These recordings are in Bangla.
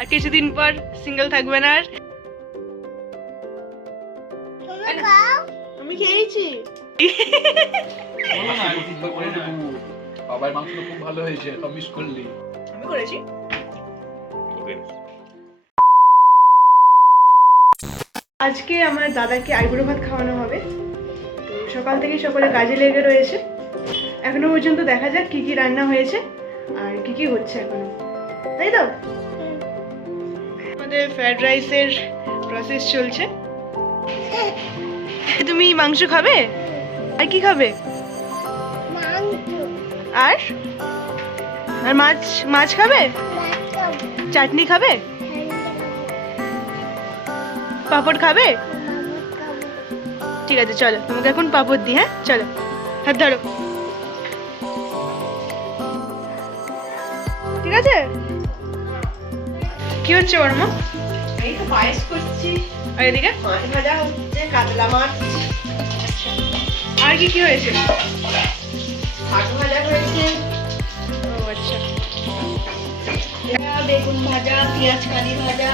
আর কিছুদিন পর সিঙ্গেল থাকবেন আর। আমি খেয়েছি। বাবার মাংসটা খুব ভালো হয়েছে মিস করলি। আমি করেছি। আজকে আমার দাদাকে আইবুড়ো ভাত খাওয়ানো হবে। তো সকাল থেকে সকলে কাজে লেগে রয়েছে। এখনও পর্যন্ত দেখা যাক কি কি রান্না হয়েছে আর কি কি হচ্ছে এখনও। তাই তো? আমাদের ফ্রাইড রাইসের প্রসেস চলছে। তুমি মাংস খাবে? আর কি খাবে? আর? আর মাছ মাছ খাবে? চাটনি খাবে? পাপড় খাবে? ঠিক আছে, চলো, তোমাকে এখন পাপড় দিই হ্যাঁ? চলো, হাত ধরো। ঠিক আছে? কি হচ্ছে বর্মা? এই তো পায়েস করছি। আর এদিকে? মাছ ভাজা হচ্ছে কাতলা মাছ। আর কি কি হয়েছে? শাক ভাজা হয়েছে। ও আচ্ছা। বেগুন ভাজা পেঁয়াজ কালি ভাজা।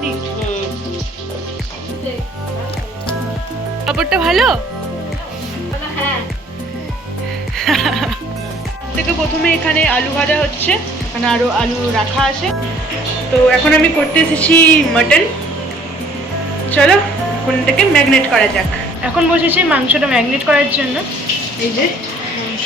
নি। পাপড়টা ভালো? হ্যাঁ। থেকে প্রথমে এখানে আলু ভাজা হচ্ছে। এখানে আরও আলু রাখা আছে। তো এখন আমি করতে এসেছি মাটন। চলো কোনটাকে ম্যাগনেট করা যাক। এখন বসেছি মাংসটা ম্যাগনেট করার জন্য। এই যে মাংস।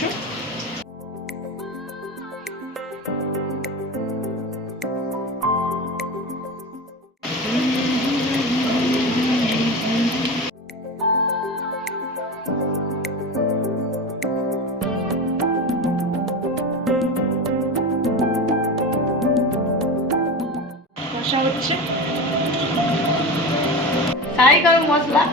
কষা হচ্ছে। তাই গরম মশলা।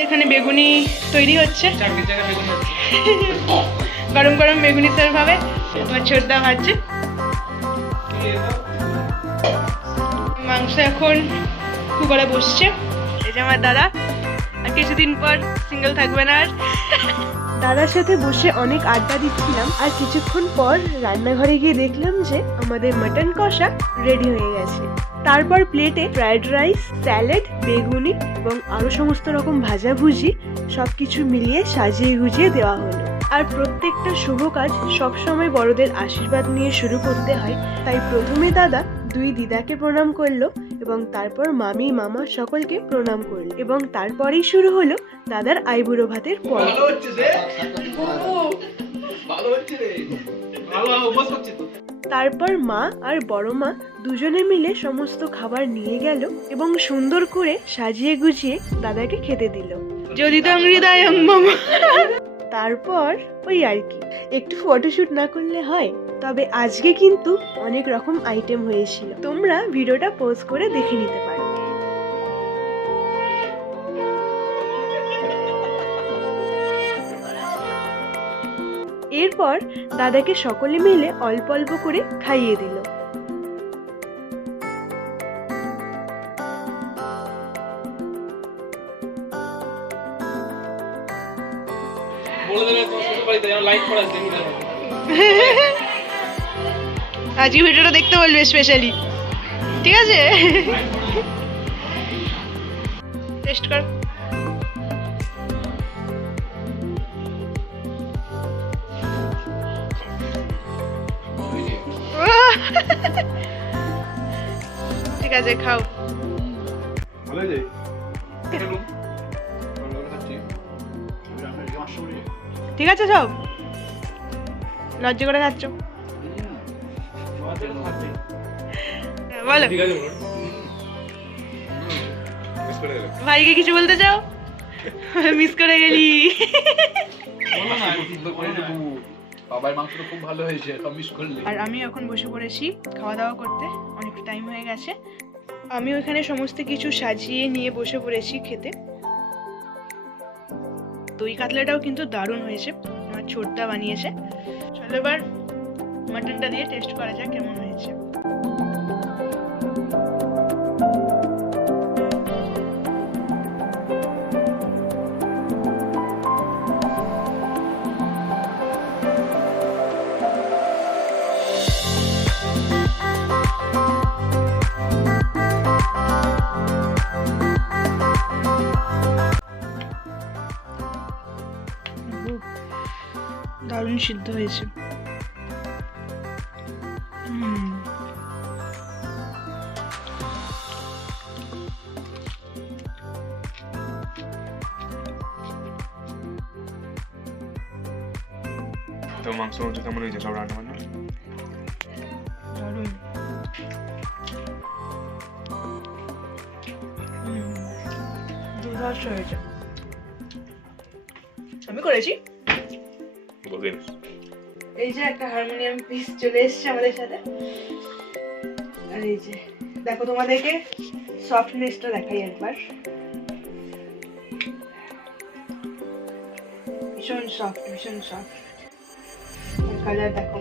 এখানে বেগুনি তৈরি হচ্ছে। গরম গরম বেগুনি সার্ভ হবে। আমার ছোটদা ভাজছে। মাংস এখন কুকারে বসছে। এই যে আমার দাদা। আর কিছুদিন পর সিঙ্গেল থাকবে না আর। দাদার সাথে বসে অনেক আড্ডা দিচ্ছিলাম, আর কিছুক্ষণ পর রান্নাঘরে গিয়ে দেখলাম যে আমাদের মাটন কষা রেডি হয়ে গেছে। তারপর প্লেটে ফ্রায়েড রাইস স্যালাড বেগুনি এবং আরও সমস্ত রকম ভাজাভুজি সবকিছু মিলিয়ে সাজিয়ে গুজিয়ে দেওয়া হলো। আর প্রত্যেকটা শুভ কাজ সবসময় বড়দের আশীর্বাদ নিয়ে শুরু করতে হয়, তাই প্রথমে দাদা দুই দিদাকে প্রণাম করল এবং তারপর মামি মামা সকলকে প্রণাম করল এবং তারপরেই শুরু হলো দাদার আইবুড়ো ভাতের পর্ব। ভালো হচ্ছে রে। ভালো হচ্ছে রে। ভালো অভ্যাস হচ্ছে তো। তারপর মা আর বড় মা দুজনে মিলে সমস্ত খাবার নিয়ে গেল এবং সুন্দর করে সাজিয়ে গুছিয়ে দাদাকে খেতে দিল। যদি তো হৃদয় মামা তারপর ওই আর কি। একটু ফটোশুট না করলে হয়, তবে আজকে কিন্তু অনেক রকম আইটেম হয়েছিল। তোমরা ভিডিওটা পোস্ট করে দেখে নিতে পারো। এরপর দাদাকে সকলে মিলে অল্প অল্প করে খাইয়ে দিল। আজকে ভিডিওটা দেখতে বলবে স্পেশালি ঠিক আছে? টেস্ট কর। ঠিক আছে খাও। ভালো ঠিক আছে সব? লজ্জা করে খাচ্ছ। বলো। ভাইকে কিছু বলতে চাও? মিস করে গেলি। খুব ভালো হয়েছে সব মিস করলি। আর আমি এখন বসে পড়েছি খাওয়া দাওয়া করতে অনেক টাইম হয়ে গেছে। আমি ওখানে সমস্ত কিছু সাজিয়ে নিয়ে বসে পড়েছি খেতে। দই কাতলাটাও কিন্তু দারুণ হয়েছে। আমার ছোটটা বানিয়েছে। চলো এবার মাটনটা দিয়ে টেস্ট করা যাক কেমন হয়েছে। দারুণ সিদ্ধ হয়েছে। তো মাংস মাংস কেমন হয়েছে? সব রান্না বান্না? দারুণ। দুর্ধর্ষ হয়েছে। আমি করেছি। বলবেন এই যে একটা হারমোনিয়াম পিস চলে এসেছে আমাদের সাথে। আর এই যে দেখো তোমাদেরকে সফটনেসটা দেখাই একবার। ভীষণ সফট ভীষণ সফট কালার দেখো।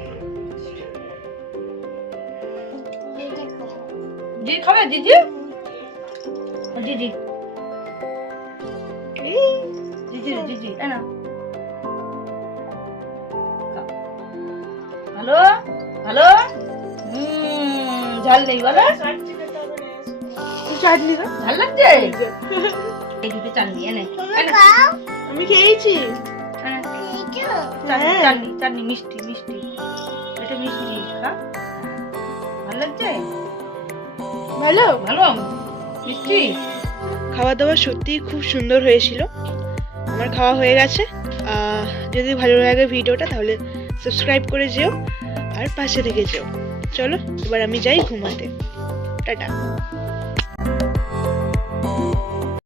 দিদি খাবে দিদি দিদি দিদি দিদি এ না ভালো ভালো হুম ঝাল নেই বলো। চাটনি লাগছে? এই দুটো চাটনি এনে আমি খেয়েছি। খেয়েছো চাটনি হ্যাঁ। চাটনি মিষ্টি মিষ্টি। এটা মিষ্টি খা। ভালো লাগছে? ভালো? ভালো। মিষ্টি? খাওয়া দাওয়া সত্যিই খুব সুন্দর হয়েছিল। আমার খাওয়া হয়ে গেছে। আহ, যদি ভালো লাগে ভিডিওটা তাহলে সাবস্ক্রাইব করে যেও আর পাশে থেকে যেও। চলো এবার আমি যাই ঘুমাতে। টাটা।